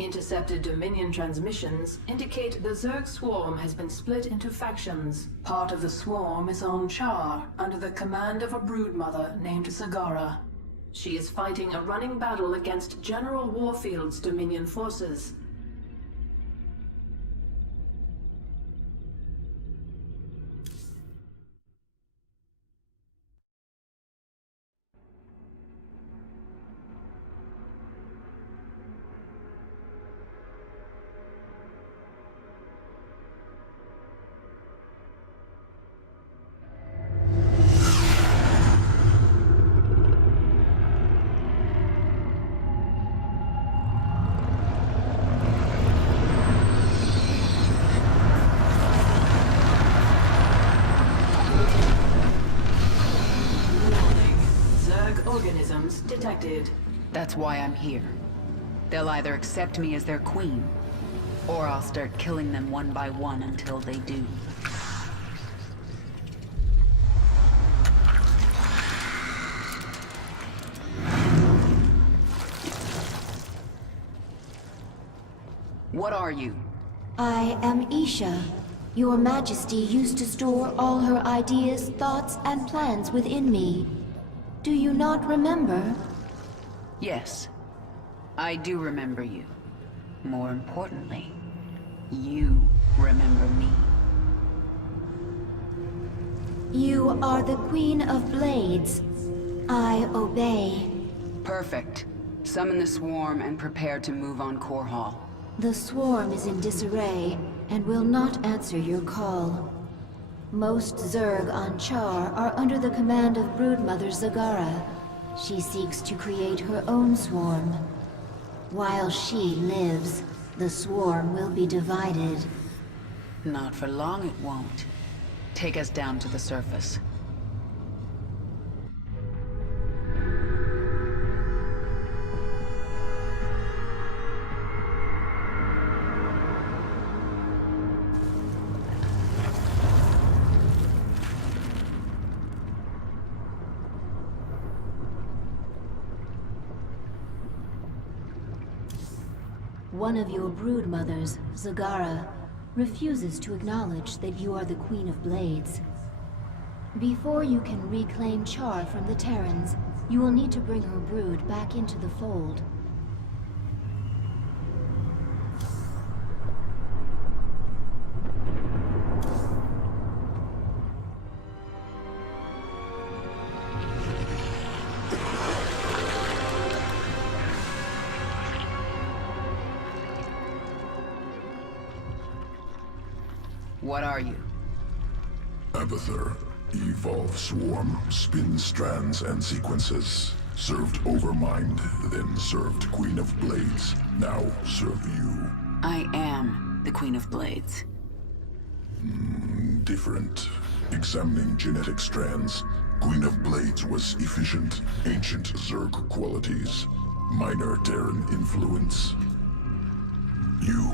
Intercepted Dominion transmissions indicate the Zerg swarm has been split into factions. Part of the swarm is on Char, under the command of a broodmother named Zagara. She is fighting a running battle against General Warfield's Dominion forces. Organisms detected. That's why I'm here. They'll either accept me as their queen, or I'll start killing them one by one until they do. What are you? I am Isha. Your Majesty used to store all her ideas, thoughts, and plans within me. Do you not remember? Yes, I do remember you. More importantly, you remember me. You are the Queen of Blades. I obey. Perfect. Summon the swarm and prepare to move on Core Hall. The swarm is in disarray and will not answer your call. Most Zerg on Char are under the command of Broodmother Zagara. She seeks to create her own swarm. While she lives, the swarm will be divided. Not for long it won't. Take us down to the surface. One of your broodmothers, Zagara, refuses to acknowledge that you are the Queen of Blades. Before you can reclaim Char from the Terrans, you will need to bring her brood back into the fold. What are you? Abathur. Evolve swarm, spin strands and sequences. Served Overmind, then served Queen of Blades. Now serve you. I am the Queen of Blades. Different. Examining genetic strands. Queen of Blades was efficient, ancient Zerg qualities. Minor Terran influence. You,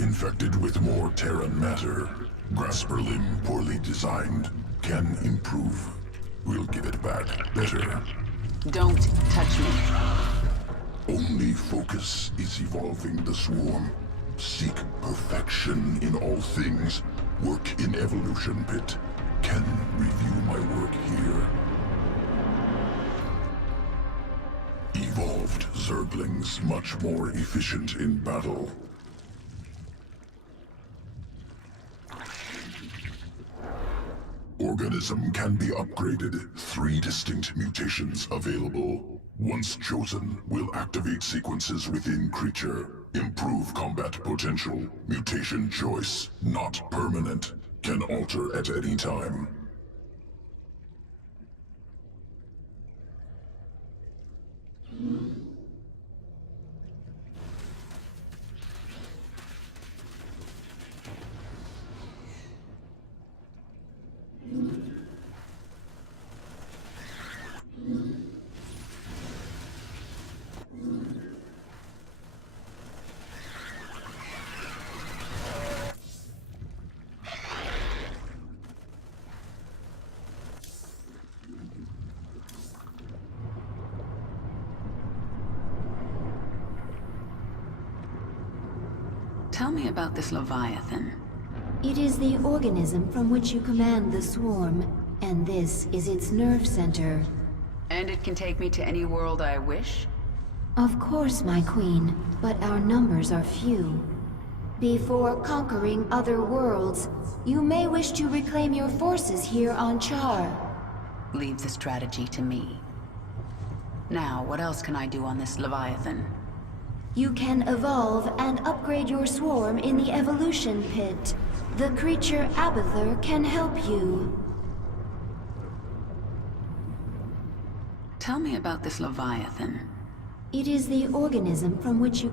infected with more Terran matter. Grasper limb poorly designed. Can improve. We'll give it back better. Don't touch me. Only focus is evolving the swarm. Seek perfection in all things. Work in Evolution Pit. Can review my work here. Evolved Zerglings much more efficient in battle. Organism can be upgraded. 3 distinct mutations available. Once chosen, will activate sequences within creature. Improve combat potential. Mutation choice, not permanent. Can alter at any time. Tell me about this Leviathan. It is the organism from which you command the swarm, and this is its nerve center. And it can take me to any world I wish? Of course, my queen, but our numbers are few. Before conquering other worlds, you may wish to reclaim your forces here on Char. Leave the strategy to me. Now, what else can I do on this Leviathan? You can evolve and upgrade your swarm in the evolution pit. The creature Abathur can help you. Tell me about this Leviathan. It is the organism from which you...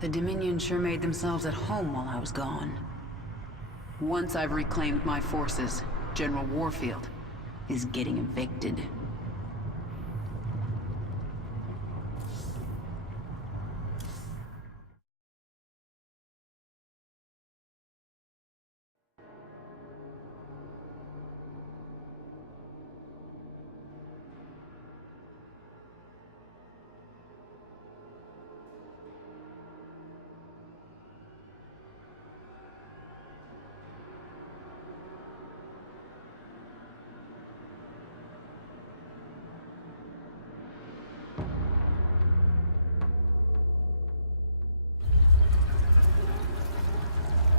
The Dominion sure made themselves at home while I was gone. Once I've reclaimed my forces, General Warfield is getting evicted.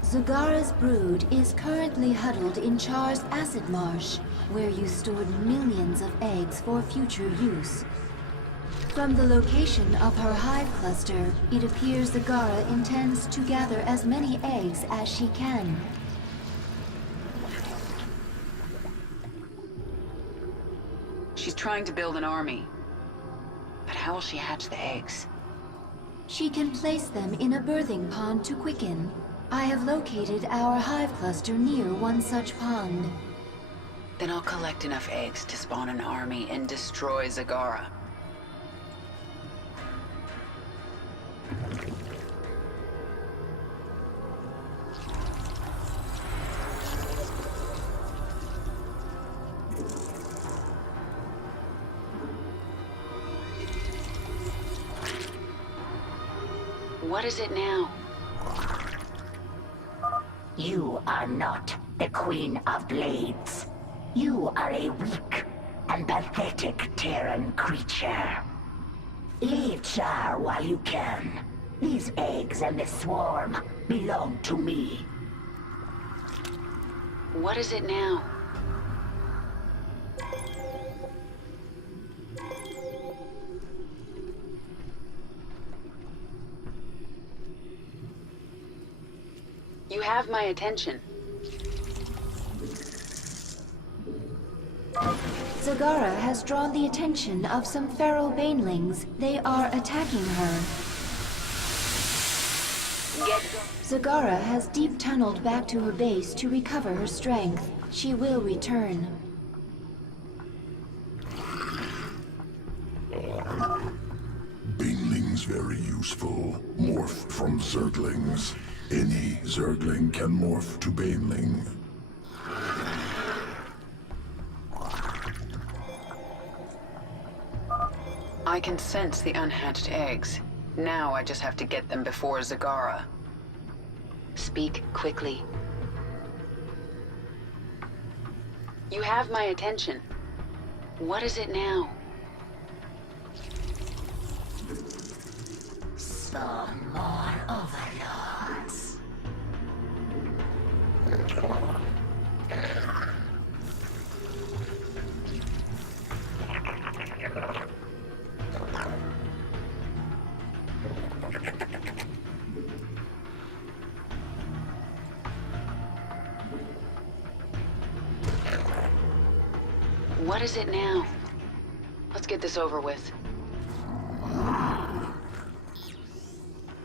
Zagara's brood is currently huddled in Char's acid marsh, where you stored millions of eggs for future use. From the location of her hive cluster, it appears Zagara intends to gather as many eggs as she can. She's trying to build an army. But how will she hatch the eggs? She can place them in a birthing pond to quicken. I have located our hive cluster near one such pond. Then I'll collect enough eggs to spawn an army and destroy Zagara. What is it now? You are not the Queen of Blades. You are a weak and pathetic Terran creature. Leave Char while you can. These eggs and the swarm belong to me. What is it now? You have my attention. Zagara has drawn the attention of some feral banelings. They are attacking her. Zagara has deep tunneled back to her base to recover her strength. She will return. Banelings very useful. Morph from Zerglings. Any Zergling can morph to Baneling. I can sense the unhatched eggs. Now I just have to get them before Zagara. Speak quickly. You have my attention. What is it now? Some more overlords. What is it now? Let's get this over with.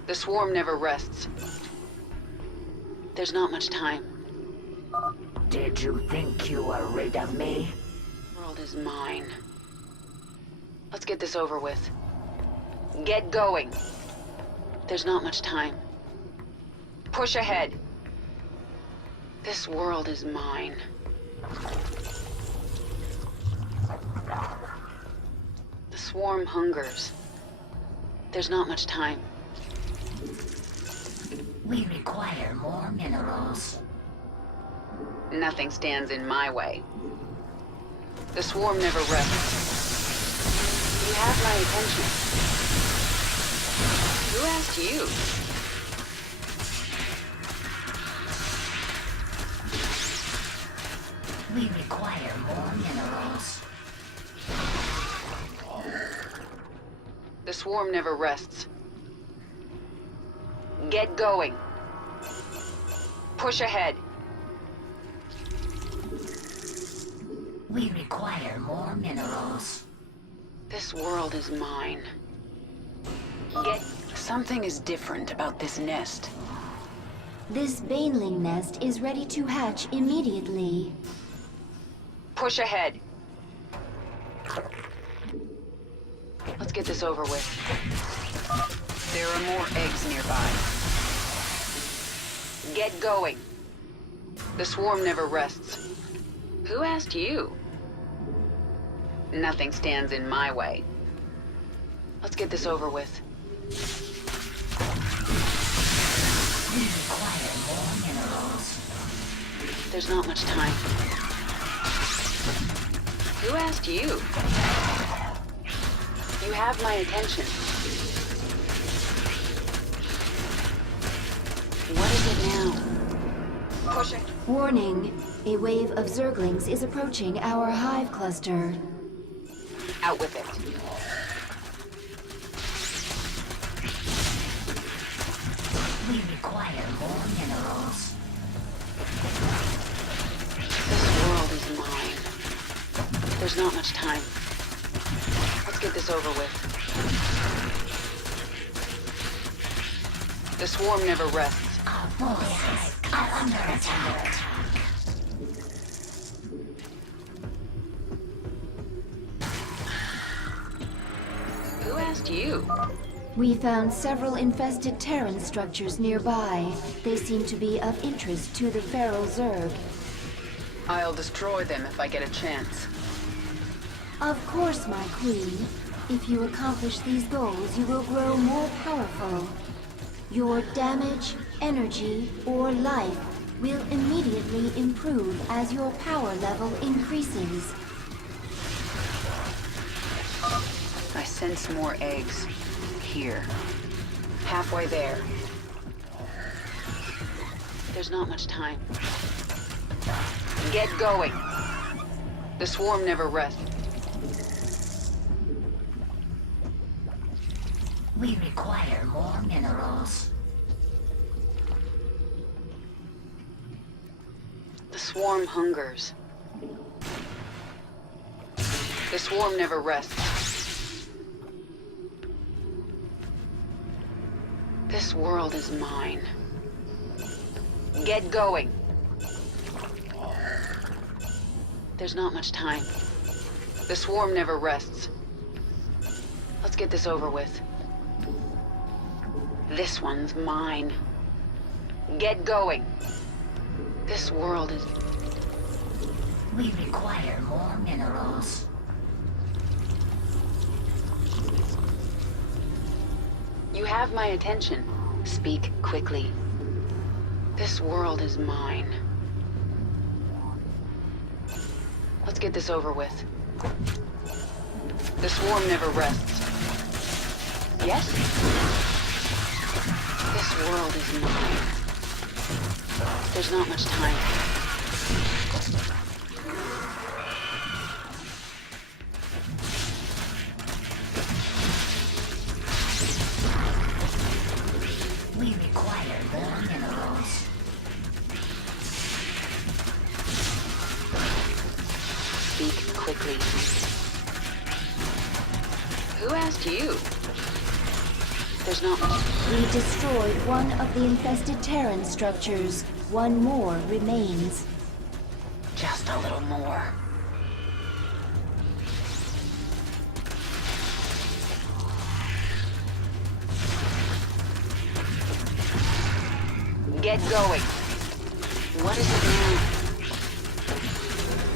The swarm never rests. There's not much time. Did you think you were rid of me? The world is mine. Let's get this over with. Get going. There's not much time. Push ahead. This world is mine. The swarm hungers. There's not much time. We require more minerals. Nothing stands in my way. The swarm never rests. You have my attention. Who asked you? We require more minerals. The swarm never rests. Get going. Push ahead. We require more minerals. This world is mine. Something is different about this nest. This baneling nest is ready to hatch immediately. Push ahead. Let's get this over with. There are more eggs nearby. Get going. The swarm never rests. Who asked you? Nothing stands in my way. Let's get this over with. We require more minerals. There's not much time. Who asked you? You have my attention. What is it now? Push it. Warning, a wave of Zerglings is approaching our hive cluster. Out with it. We require more minerals. This world is mine. There's not much time. Let's get this over with. The swarm never rests. Our forces are under attack. Who asked you? We found several infested Terran structures nearby. They seem to be of interest to the feral Zerg. I'll destroy them if I get a chance. Of course, my queen. If you accomplish these goals, you will grow more powerful. Your damage, energy, or life will immediately improve as your power level increases. I sense more eggs. Here. Halfway there. There's not much time. Get going. The swarm never rests. We require more minerals. The swarm hungers. The swarm never rests. This world is mine. Get going. There's not much time. The swarm never rests. Let's get this over with. This one's mine. Get going. This world is... We require more minerals. You have my attention. Speak quickly. This world is mine. Let's get this over with. The swarm never rests. Yes? This world is mine. There's not much time. We require more minerals. Speak quickly. Who asked you? There's not much. We destroyed one of the infested Terran structures. One more remains. Just a little more. Get going. What is it now?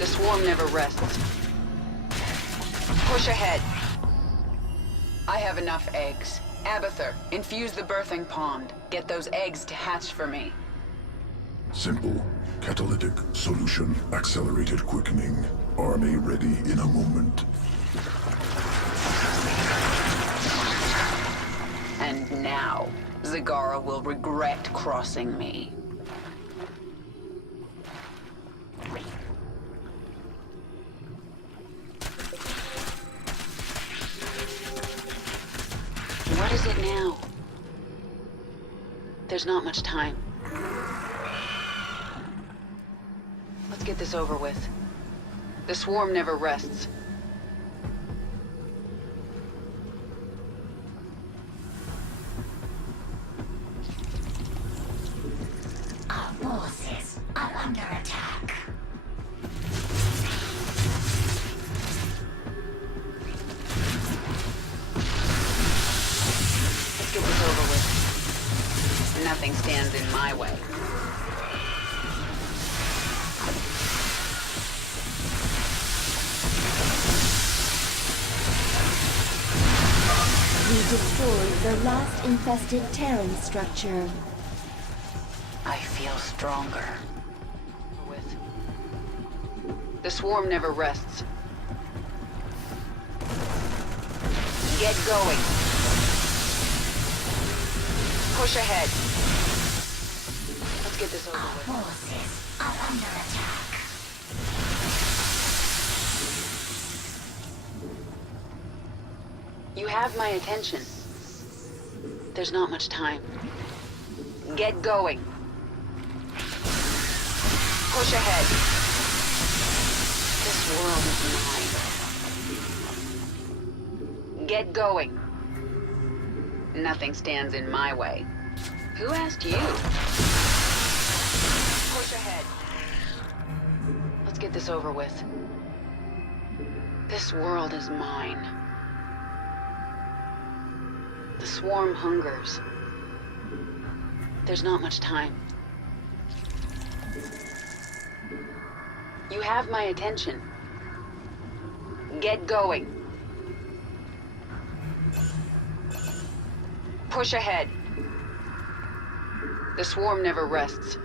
The swarm never rests. Push ahead. I have enough eggs. Abathur, infuse the birthing pond. Get those eggs to hatch for me. Simple. Catalytic solution accelerated quickening. Army ready in a moment. And now, Zagara will regret crossing me. What is it now? There's not much time. Let's get this over with. The swarm never rests. Our forces are under attack. Let's get this over with. Nothing stands in my way. We destroyed the last infested Terran structure. I feel stronger. With. The swarm never rests. Get going. Push ahead. Let's get this over with. Forces are under attack. You have my attention. There's not much time. Get going. Push ahead. This world is mine. Get going. Nothing stands in my way. Who asked you? Push ahead. Let's get this over with. This world is mine. The swarm hungers. There's not much time. You have my attention. Get going. Push ahead. The swarm never rests.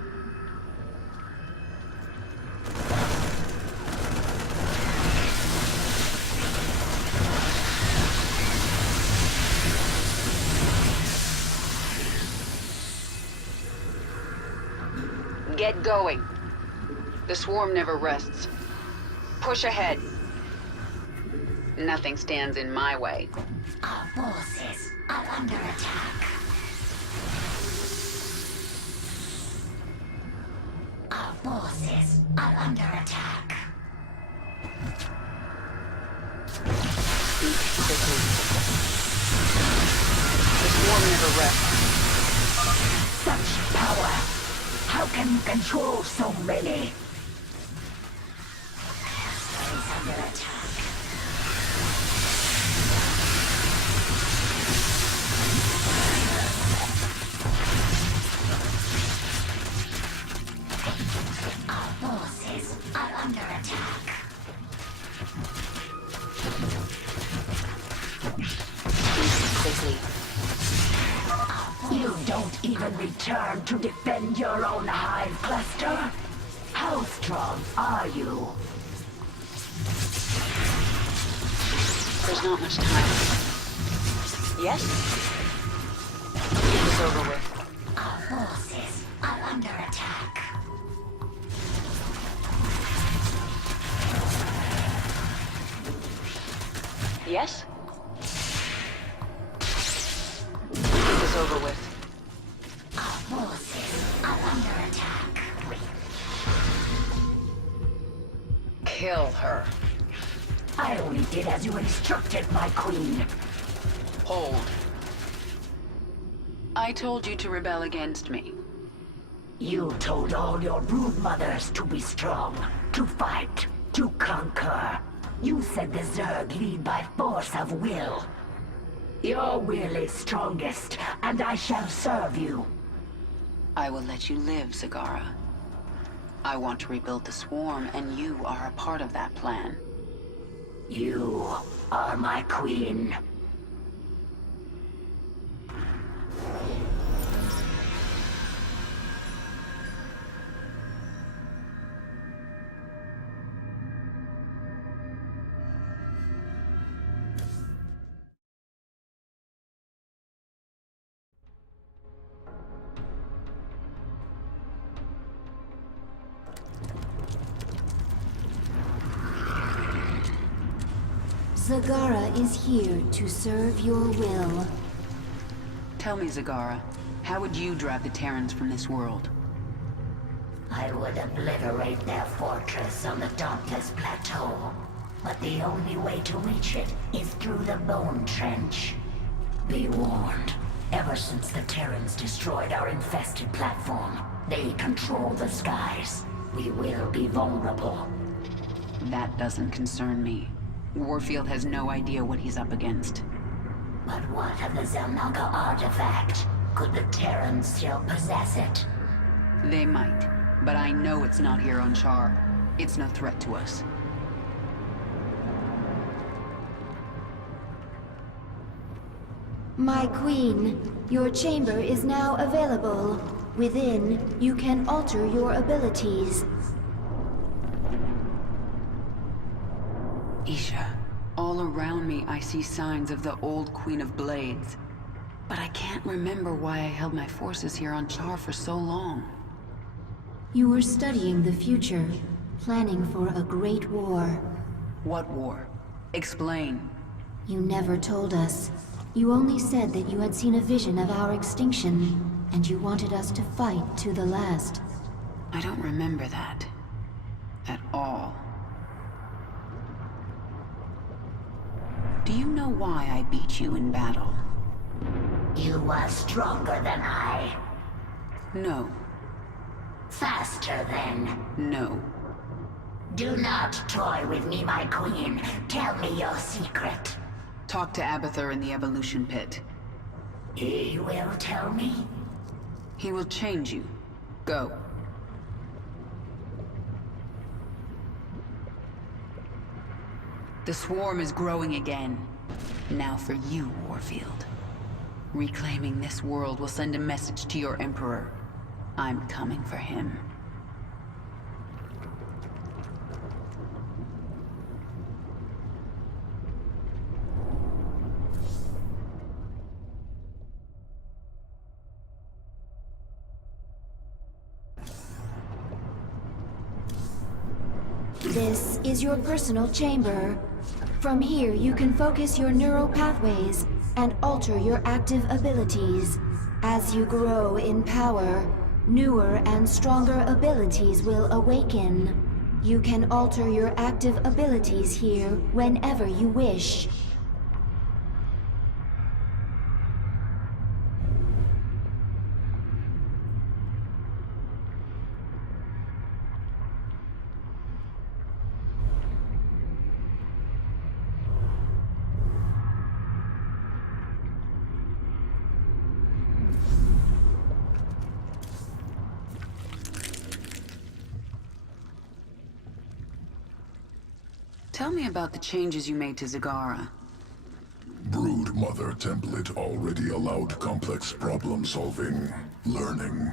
Get going. The swarm never rests. Push ahead. Nothing stands in my way. Our forces are under attack. Our forces are under attack. Speak quickly. The swarm never rests. Such power! How can you control so many? Is under attack. Our forces are under attack. Quickly. You don't even return to defend your own hive cluster? How strong are you? There's not much time. Yes? Get this over with. Our forces are under attack. Yes? Get this over with. Our forces are under attack. Kill her. I only did as you instructed, my queen. Hold. I told you to rebel against me. You told all your brood mothers to be strong, to fight, to conquer. You said the Zerg lead by force of will. Your will is strongest, and I shall serve you. I will let you live, Zagara. I want to rebuild the swarm, and you are a part of that plan. You are my queen. Zagara is here to serve your will. Tell me, Zagara, how would you drive the Terrans from this world? I would obliterate their fortress on the Dauntless Plateau. But the only way to reach it is through the Bone Trench. Be warned. Ever since the Terrans destroyed our infested platform, they control the skies. We will be vulnerable. That doesn't concern me. Warfield has no idea what he's up against. But what of the Zelnaga artifact? Could the Terrans still possess it? They might, but I know it's not here on Char. It's no threat to us. My queen, your chamber is now available. Within, you can alter your abilities. Isha, all around me I see signs of the old Queen of Blades. But I can't remember why I held my forces here on Char for so long. You were studying the future, planning for a great war. What war? Explain. You never told us. You only said that you had seen a vision of our extinction, and you wanted us to fight to the last. I don't remember that. At all. Do you know why I beat you in battle? You were stronger than I. No. Faster then. No. Do not toy with me, my queen. Tell me your secret. Talk to Abathur in the evolution pit. He will tell me? He will change you. Go. The swarm is growing again. Now for you, Warfield. Reclaiming this world will send a message to your Emperor. I'm coming for him. This is your personal chamber. From here, you can focus your neural pathways and alter your active abilities. As you grow in power, newer and stronger abilities will awaken. You can alter your active abilities here whenever you wish. Tell me about the changes you made to Zagara. Brood Mother template already allowed complex problem solving, learning,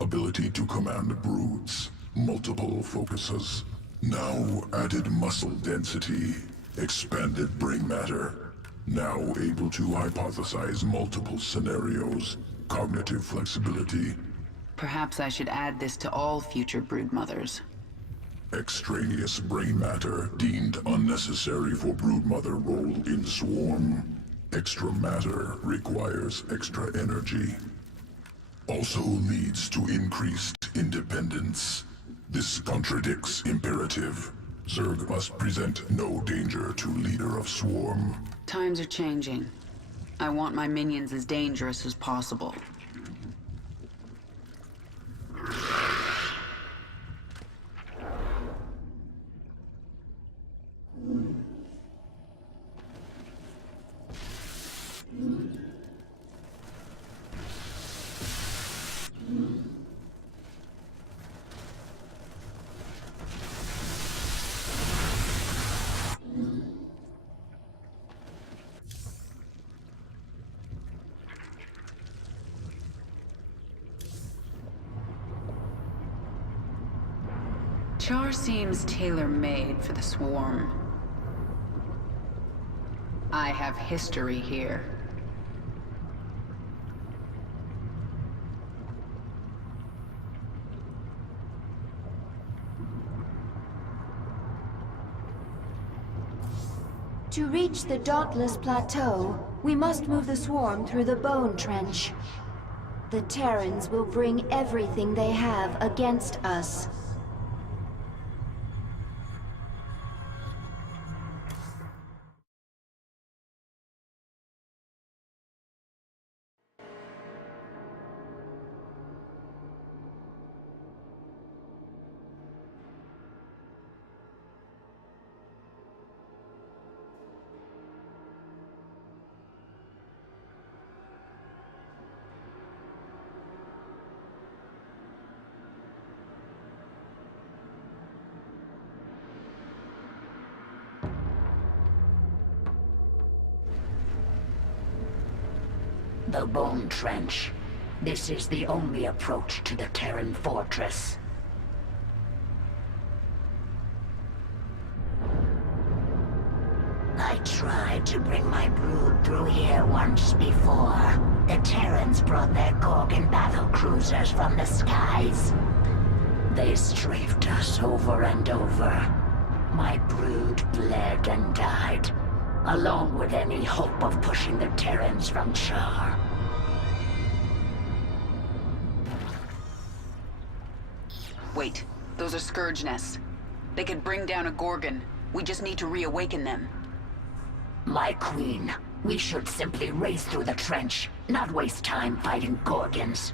ability to command broods, multiple focuses. Now added muscle density, expanded brain matter. Now able to hypothesize multiple scenarios, cognitive flexibility. Perhaps I should add this to all future brood mothers. Extraneous brain matter deemed unnecessary for broodmother role in swarm. Extra matter requires extra energy. Also leads to increased independence. This contradicts imperative. Zerg must present no danger to leader of swarm. Times are changing. I want my minions as dangerous as possible. Char seems tailor-made for the swarm. I have history here. To reach the Dauntless Plateau, we must move the swarm through the Bone Trench. The Terrans will bring everything they have against us. The Bone Trench. This is the only approach to the Terran fortress. I tried to bring my brood through here once before. The Terrans brought their Gorgon battle cruisers from the skies. They strafed us over and over. My brood bled and died, along with any hope of pushing the Terrans from Char. Wait, those are Scourge nests. They could bring down a Gorgon. We just need to reawaken them. My queen, we should simply race through the trench, not waste time fighting Gorgons.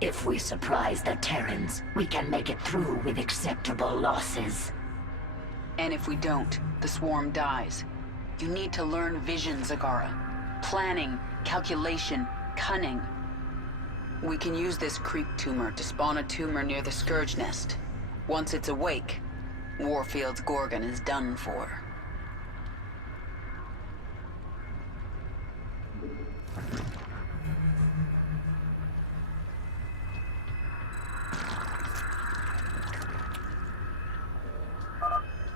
If we surprise the Terrans, we can make it through with acceptable losses. And if we don't, the swarm dies. You need to learn vision, Zagara. Planning, calculation, cunning. We can use this creep tumor to spawn a tumor near the Scourge nest. Once it's awake, Warfield's Gorgon is done for.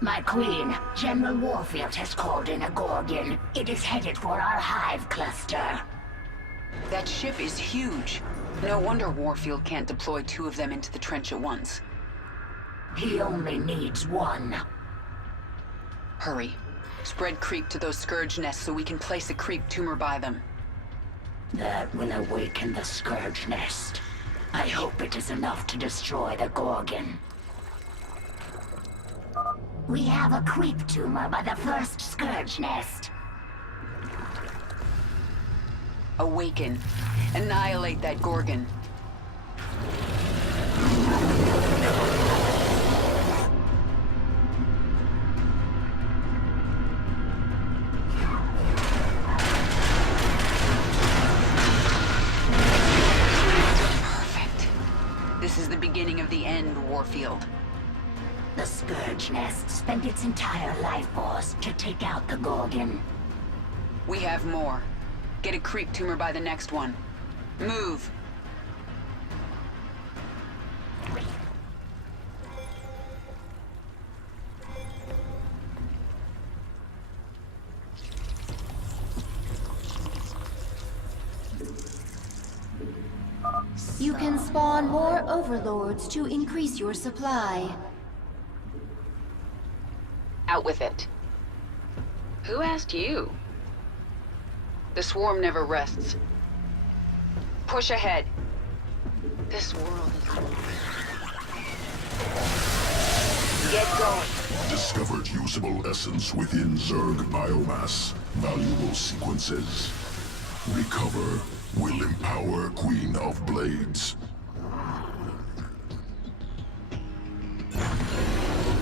My queen, General Warfield has called in a Gorgon. It is headed for our hive cluster. That ship is huge. No wonder Warfield can't deploy 2 of them into the trench at once. He only needs 1. Hurry. Spread creep to those Scourge nests so we can place a creep tumor by them. That will awaken the Scourge nest. I hope it is enough to destroy the Gorgon. We have a creep tumor by the first Scourge nest. Awaken. Annihilate that Gorgon. Perfect. This is the beginning of the end, Warfield. The Scourge nest spent its entire life force to take out the Gorgon. We have more. Get a creep tumor by the next one. Move! You can spawn more overlords to increase your supply. Out with it. Who asked you? The swarm never rests. Push ahead. This world is alive. Get going. Discovered usable essence within Zerg biomass. Valuable sequences. Recover will empower Queen of Blades.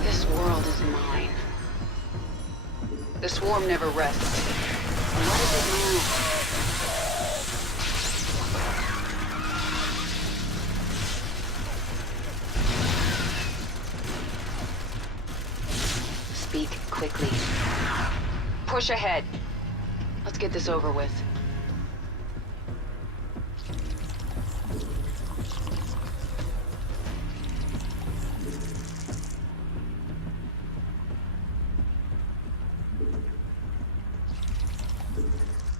This world is mine. The swarm never rests. What is it now? Speak quickly. Push ahead. Let's get this over with.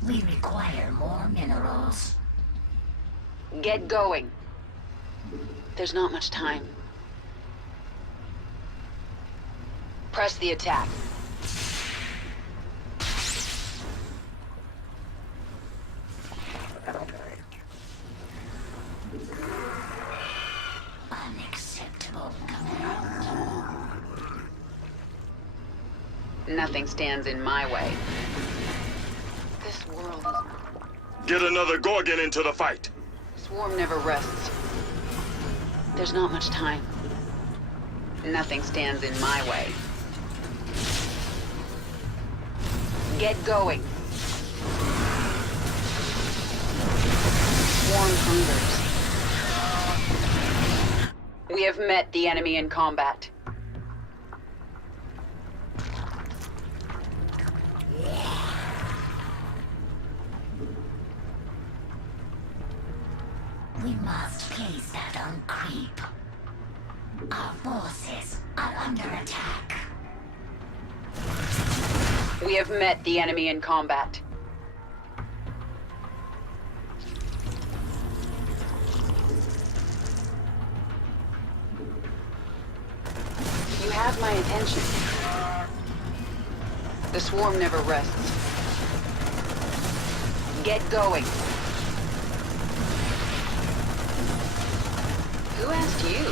We require more minerals. Get going. There's not much time. Press the attack. Nothing stands in my way. This world is... Get another Gorgon into the fight! Swarm never rests. There's not much time. Nothing stands in my way. Get going. Swarm hungers. We have met the enemy in combat. We must place that on creep. Our forces are under attack. We have met the enemy in combat. You have my attention. The swarm never rests. Get going. Who asked you?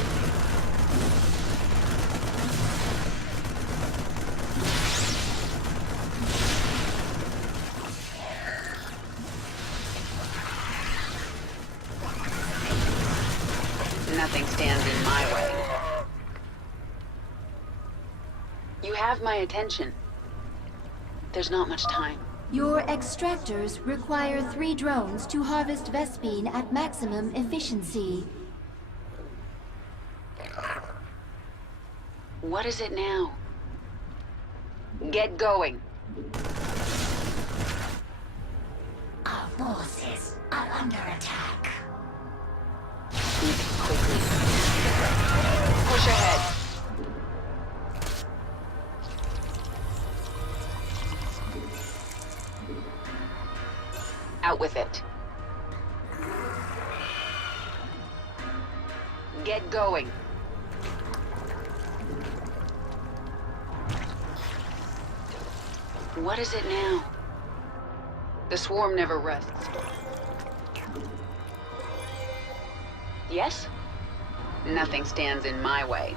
Nothing stands in my way. You have my attention. There's not much time. Your extractors require 3 drones to harvest Vespine at maximum efficiency. What is it now? Get going. Our forces are under attack. Speak quickly. Push ahead. Out with it. Get going. What is it now? The swarm never rests. Yes? Nothing stands in my way.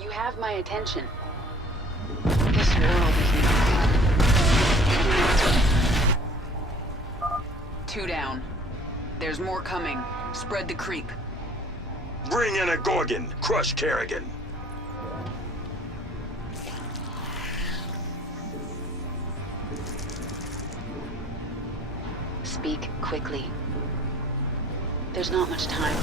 You have my attention. This world is not... 2 down. There's more coming. Spread the creep. Bring in a Gorgon! Crush Kerrigan! Speak quickly. There's not much time.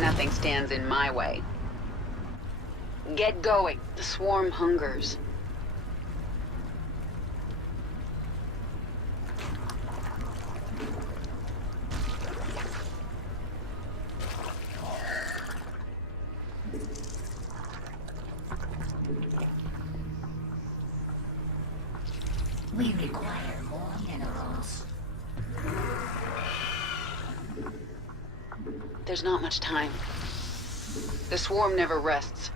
Nothing stands in my way. Get going. The swarm hungers. We require more minerals. There's not much time. The swarm never rests.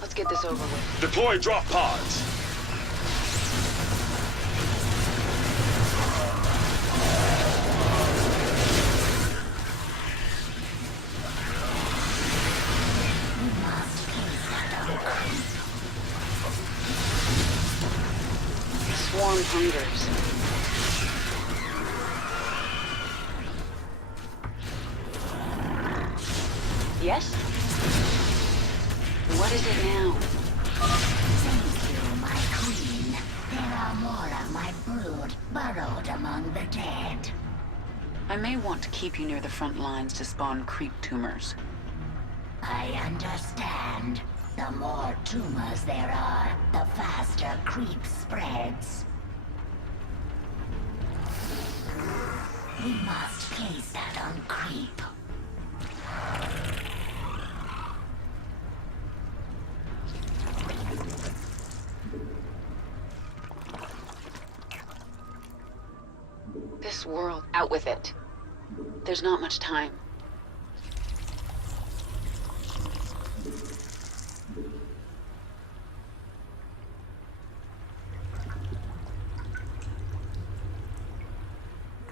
Let's get this over with. Deploy drop pods! We must place that on creep. The swarm hungers. Yes? What is it now? Thank you, my queen. There are more of my brood burrowed among the dead. I may want to keep you near the front lines to spawn creep tumors. I understand. The more tumors there are, the faster creep spreads. We must place that on creep. This world, out with it. There's not much time.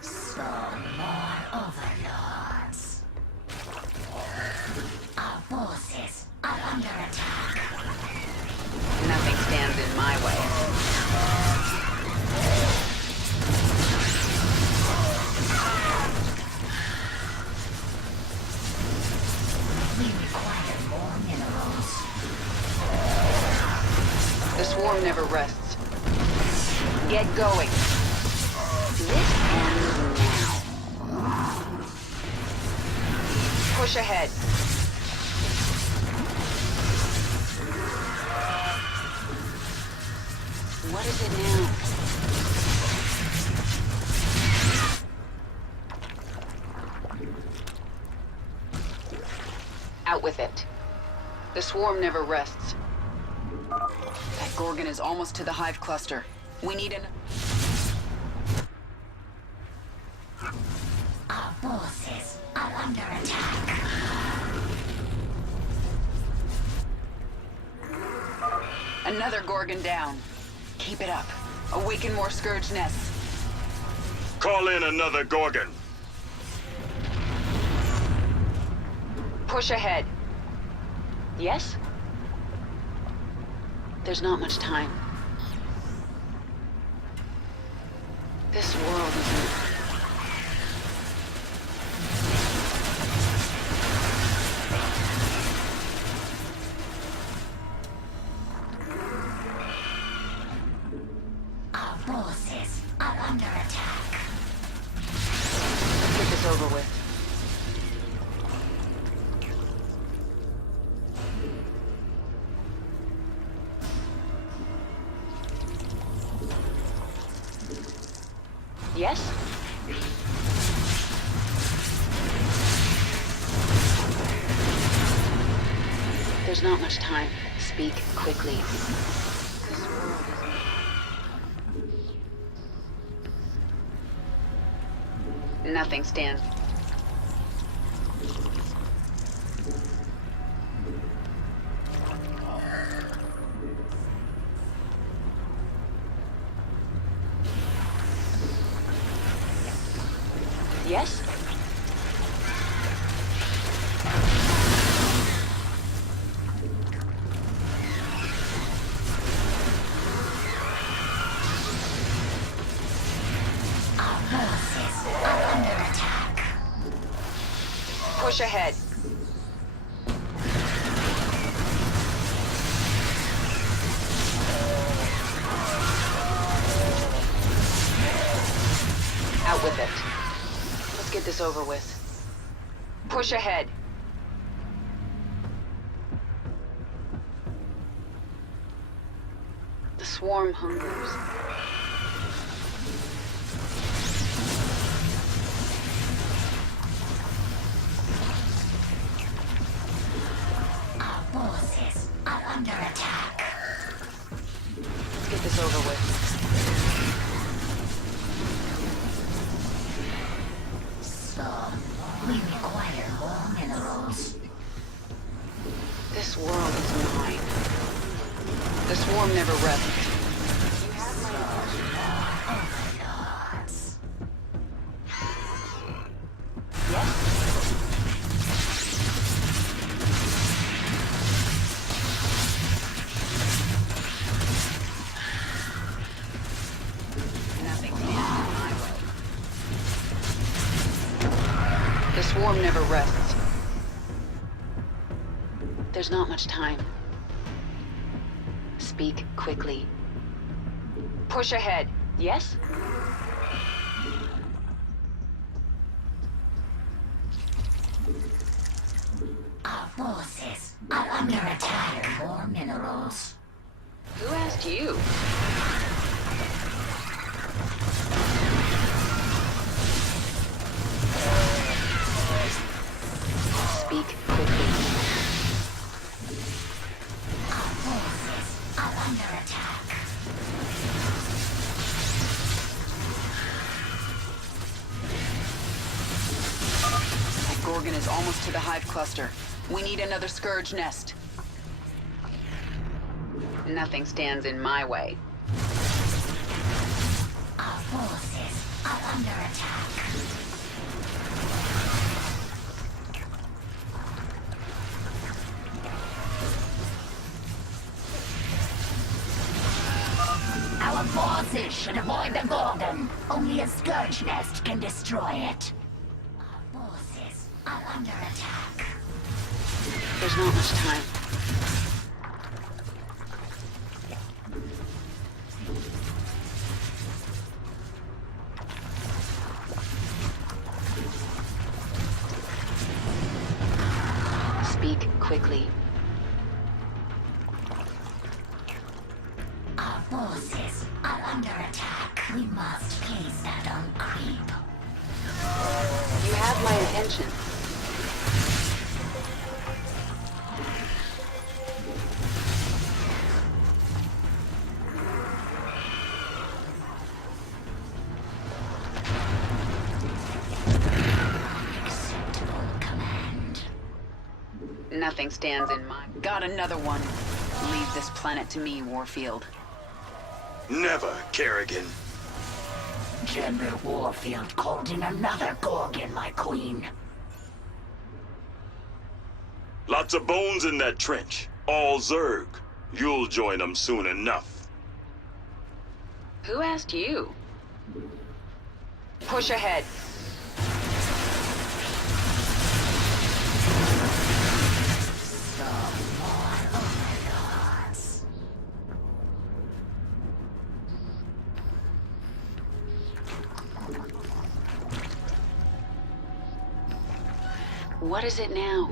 Some more overlords. Our forces are under attack. Nothing stands in my way. We require more minerals. The swarm never rests. Get going. This ends now. Push ahead. What is it now? Out with it. The swarm never rests. That Gorgon is almost to the hive cluster. We need an... Our forces are under attack. Another Gorgon down. Keep it up. Awaken more Scourge nests. Call in another Gorgon. Push ahead. Yes? There's not much time. This world is... Our forces are under attack. Let's get this over with. Yes? There's not much time. Speak quickly. This world is... Nothing stands. Yes? Our forces are under attack. Push ahead. Out with it. Let's get this over with. Push ahead. The swarm hungers. Our forces are under attack. Let's get this over with. We require more minerals. This world is mine. The swarm never rests. You have my... Overlords. Yes? Nothing stands in my way. The swarm never rests. There's not much time. Speak quickly. Push ahead. Yes? Our forces are under attack. More minerals. Who asked you? Speak quickly. Our forces are under attack. Gorgon is almost to the hive cluster. We need another Scourge nest. Nothing stands in my way. Our forces are under attack. Our forces should avoid the Gorgon. Only a Scourge nest can destroy it. Our forces are under attack. There's not much time. Speak quickly. Our forces are under attack. We must place that on creep. You have my attention. Acceptable command. Nothing stands in my... Got another one. Leave this planet to me, Warfield. Never, Kerrigan. General Warfield called in another Gorgon, my queen. Lots of bones in that trench. All Zerg. You'll join them soon enough. Who asked you? Push ahead. Some more overlords. What is it now?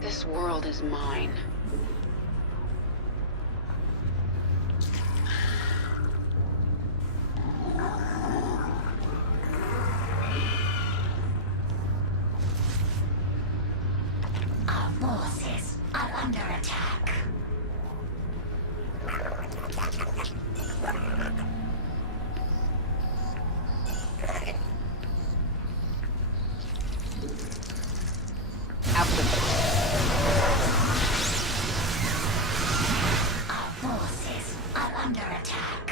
This world is mine. Our forces are under attack. Out with it. Our forces are under attack.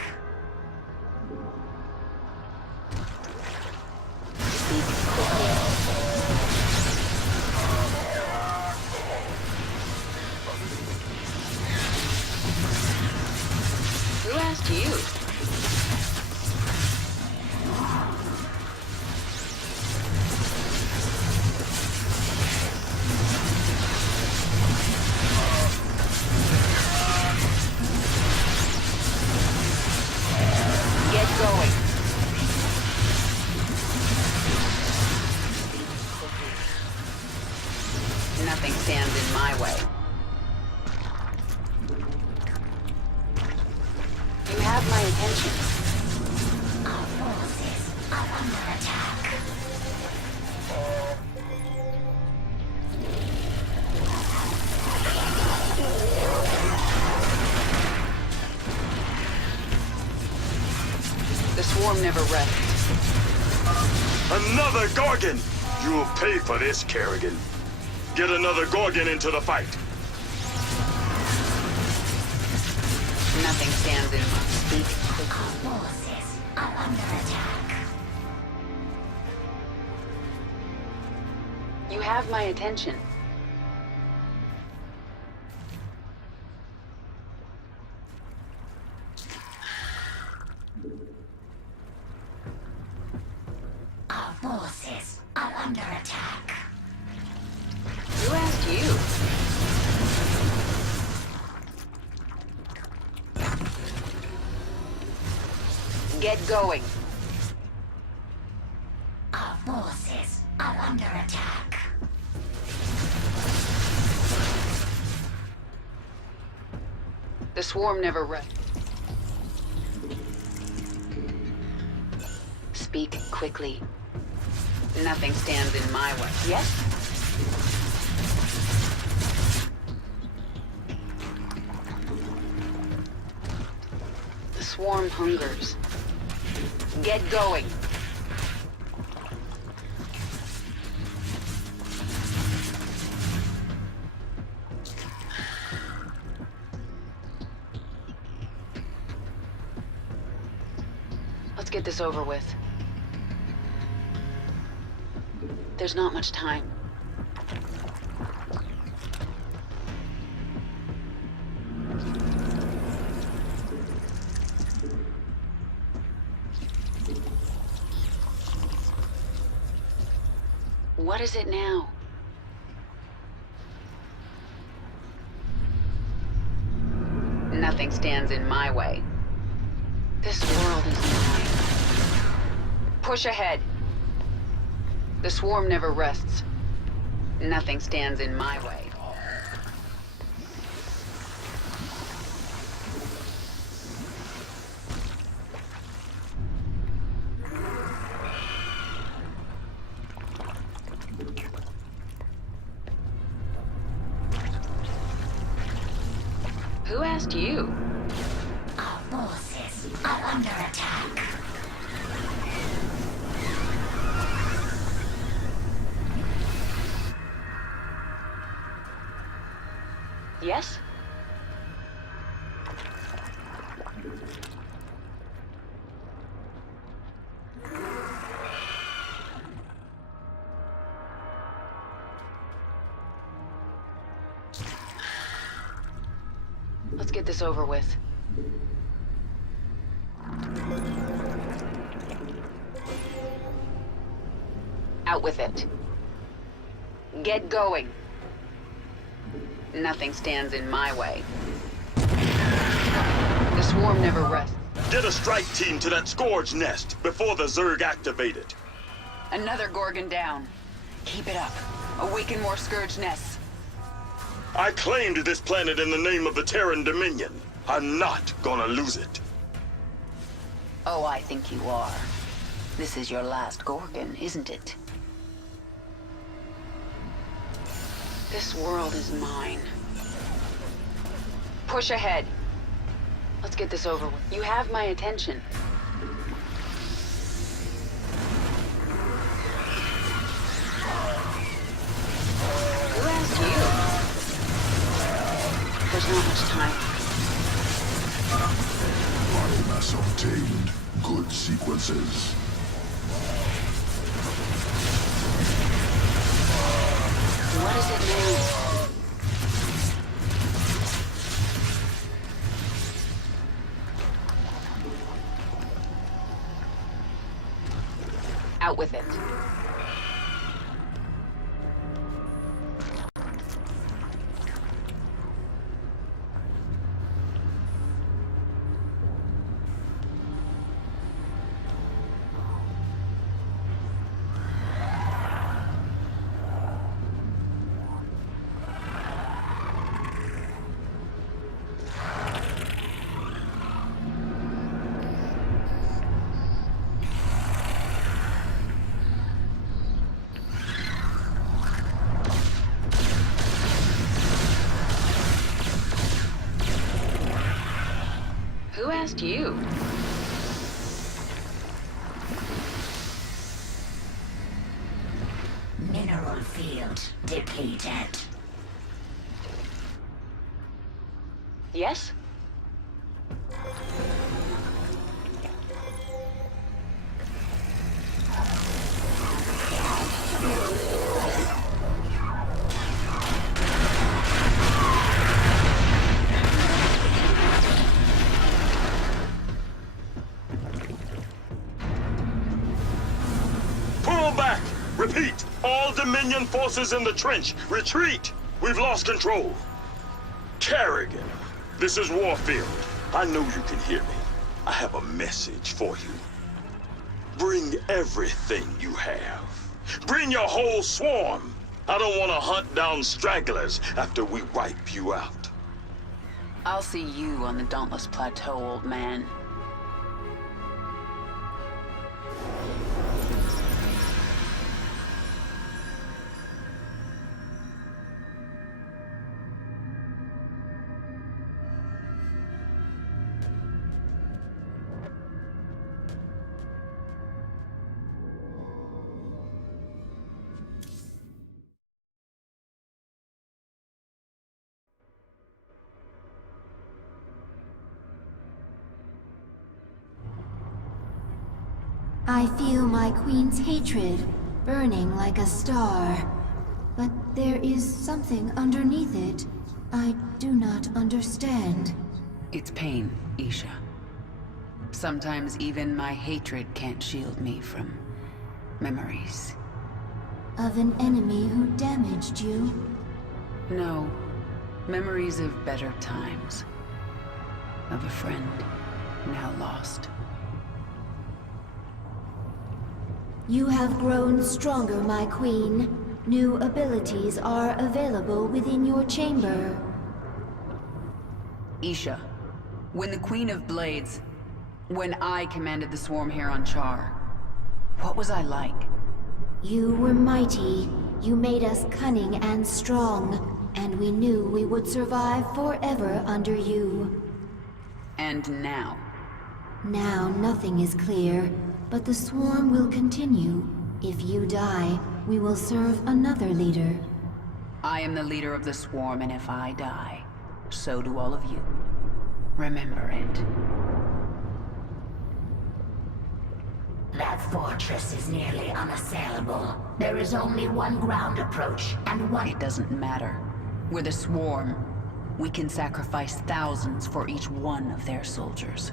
Speak quickly. Who asked you? Get going. Nothing stands in my way. You have my attention. Our forces are under attack. The swarm never rests. Another Gorgon! You'll pay for this, Kerrigan. Get another Gorgon into the fight. Nothing stands in my speak Our quickly. forces are under attack. You have my attention. Our forces are under attack. Who asked you? Get going. Our forces are under attack. The swarm never rests. Speak quickly. Nothing stands in my way. Yes? The swarm hungers. Get going. Let's get this over with. There's not much time. What is it now? Nothing stands in my way. This world is mine. Push ahead. The swarm never rests. Nothing stands in my way. Who asked you? Our forces are under attack. Yes? Let's get this over with. Out with it. Get going. Nothing stands in my way. The swarm never rests. Get a strike team to that Scourge nest before the Zerg activate it. Another Gorgon down. Keep it up. Awaken more Scourge nests. I claimed this planet in the name of the Terran Dominion. I'm not gonna lose it. Oh, I think you are. This is your last Gorgon, isn't it? This world is mine. Push ahead. Let's get this over with. You have my attention. Who asked you? There's not much time. Biomass obtained. Good sequences. What is it now? Out with it. Who asked you? Mineral field depleted. Yes? Pull back! Repeat! All Dominion forces in the trench! Retreat! We've lost control! Kerrigan, this is Warfield. I know you can hear me. I have a message for you. Bring everything you have. Bring your whole swarm! I don't want to hunt down stragglers after we wipe you out. I'll see you on the Dauntless Plateau, old man. I feel my queen's hatred burning like a star. But there is something underneath it I do not understand. It's pain, Isha. Sometimes even my hatred can't shield me from memories. Of an enemy who damaged you? No. Memories of better times. Of a friend now lost. You have grown stronger, my queen. New abilities are available within your chamber. Isha, when the Queen of Blades... When I commanded the swarm here on Char, what was I like? You were mighty. You made us cunning and strong, and we knew we would survive forever under you. And now? Now nothing is clear, but the swarm will continue. If you die, we will serve another leader. I am the leader of the swarm, and if I die, so do all of you. Remember it. That fortress is nearly unassailable. There is only one ground approach, and one... It doesn't matter. We're the swarm. We can sacrifice thousands for each one of their soldiers.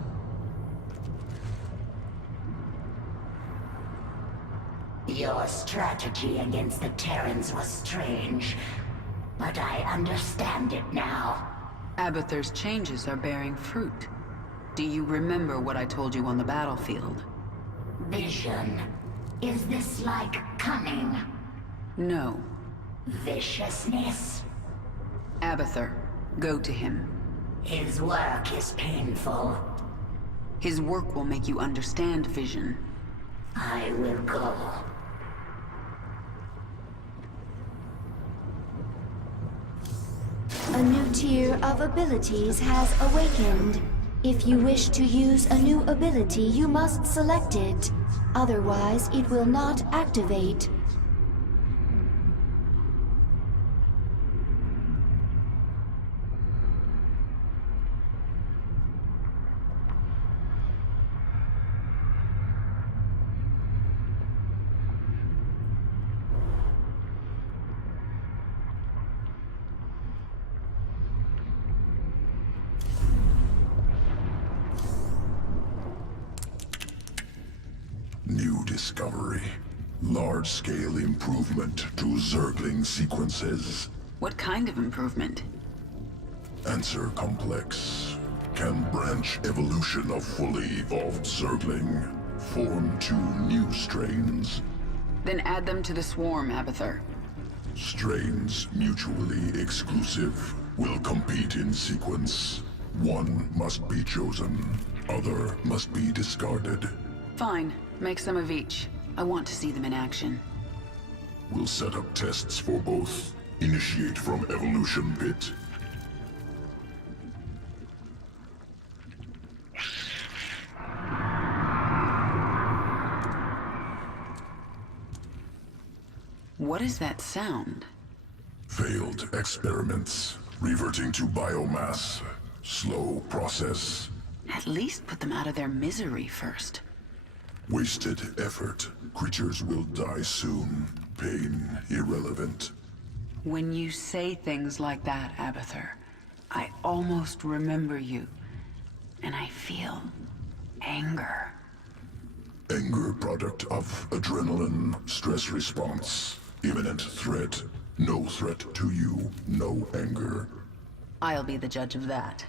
Your strategy against the Terrans was strange, but I understand it now. Abathur's changes are bearing fruit. Do you remember what I told you on the battlefield? Vision. Is this like cunning? No. Viciousness? Abathur, go to him. His work is painful. His work will make you understand vision. I will go. A new tier of abilities has awakened. If you wish to use a new ability, you must select it. Otherwise, it will not activate. New discovery. Large-scale improvement to Zergling sequences. What kind of improvement? Answer complex. Can branch evolution of fully evolved Zergling. Form two new strains. Then add them to the swarm, Abathur. Strains mutually exclusive. Will compete in sequence. One must be chosen. Other must be discarded. Fine. Make some of each. I want to see them in action. We'll set up tests for both. Initiate from evolution pit. What is that sound? Failed experiments. Reverting to biomass. Slow process. At least put them out of their misery first. Wasted effort. Creatures will die soon. Pain irrelevant. When you say things like that, Abathur, I almost remember you. And I feel anger. Anger product of adrenaline, stress response. Imminent threat. No threat to you, no anger. I'll be the judge of that.